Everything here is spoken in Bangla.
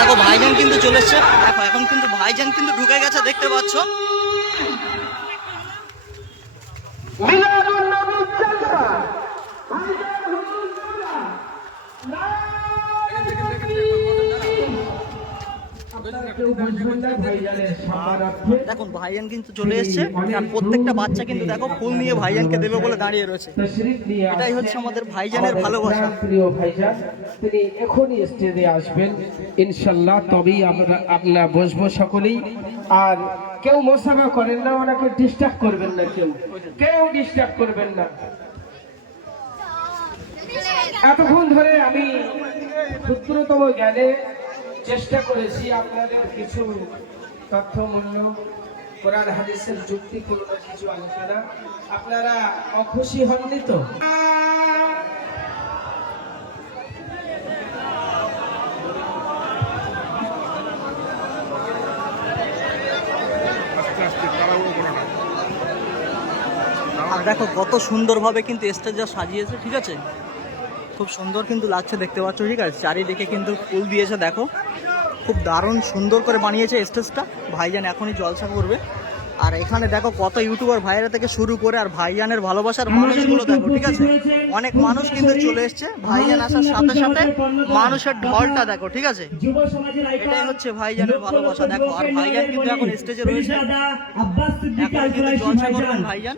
দেখো ভাইজান কিন্তু চলে এসছে। দেখো এখন কিন্তু ভাইজান কিন্তু ঢুকে গেছে, দেখতে পাচ্ছ। দেখুন ভাইজান কিন্তু চলে এসছে, আর প্রত্যেকটা বাচ্চা কিন্তু দেখো ফুল নিয়ে ভাইজানকে দেবে বলে দাঁড়িয়ে রয়েছে। এটাই হচ্ছে আমাদের ভাইজানের ভালোবাসা। প্রিয় ভাইজান তিনি এখনই স্টেজে আসবেন ইনশাল্লাহ, তবেই আপনারা বসবো সকলেই। আর কেউ মোসাফা করেন না, ওনাকে ডিস্টার্ব করবেন না, কেউ ডিস্টার্ব করবেন না। এতক্ষণ ধরে আমি ক্ষুদ্রতম জ্ঞানে চেষ্টা করেছি আপনাদের কিছু তথ্যমূল্য কোরআন হাদিসের যুক্তিপূর্ণ কিছু আলোচনা। আপনারা অখুশি হননি তো? আর দেখো কত সুন্দরভাবে কিন্তু স্টেজটা সাজিয়েছে, ঠিক আছে, খুব সুন্দর কিন্তু লাগছে, দেখতে পাচ্ছ, ঠিক আছে। চারিদিকে কিন্তু ফুল দিয়েছে, দেখো খুব দারুণ সুন্দর করে বানিয়েছে স্টেজটা। ভাইজান এখনই জলসা করবে। আর এখানে দেখো কত ইউটিউবার ভাইরা থেকে শুরু করে আর ভাইজানের ভালোবাসার মানুষগুলো দেখো, ঠিক আছে। অনেক মানুষ কিন্তু চলে এসছে ভাইজান আসার সাথে সাথে, মানুষের ঢলটা দেখো, ঠিক আছে। এটাই হচ্ছে ভাইজানের ভালোবাসা, দেখো। আর ভাইজান কিন্তু এখন স্টেজে রয়েছে, এখন কিন্তু জলসা করবেন ভাইজান।